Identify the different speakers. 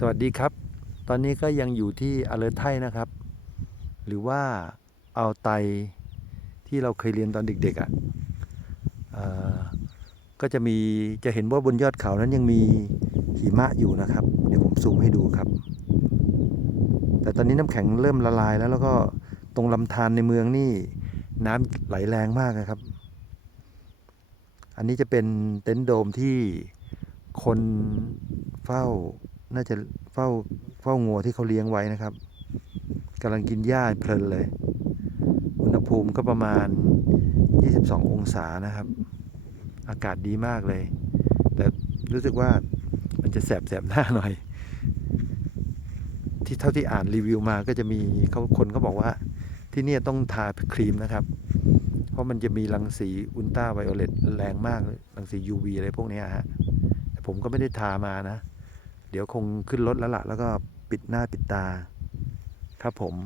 Speaker 1: สวัสดีครับ ตอนนี้ก็ยังอยู่ที่อเลอร์ไทนะครับ หรือว่าเอาไตที่เราเคยเรียนตอนเด็กๆอะ่ะก็จะมีจะเห็นว่าบนยอดเขานั้นยังมีหิมะอยู่นะครับ เดี๋ยวผมซูมให้ดูครับ แต่ตอนนี้น้ำแข็งเริ่มละลายแล้วแล้วก็ตรงลำธารในเมืองนี่น้ำไหลแรงมากนะครับ อันนี้จะเป็นเต็นท์โดมที่คนเฝ้า น่าจะเฝ้าเฝ้างัวที่เขาเลี้ยงไว้นะครับกำลังกินหญ้าเพลินเลย อุณหภูมิก็ประมาณ 22 องศานะครับ อากาศดีมากเลย แต่รู้สึกว่ามันจะแสบแสบหน้าหน่อย ที่เท่าที่อ่านรีวิวมาก็จะมีเขาคนเขาบอกว่า ที่นี่ต้องทาครีมนะครับ เพราะมันจะมีรังสีอุลตราไวโอเลตแรงมากรังสี UV อะไรพวกนี้ฮะแต่ผมก็ไม่ได้ทามานะ เดี๋ยวคงขึ้นรถแล้วล่ะ แล้วก็ปิดหน้าปิดตา ครับผม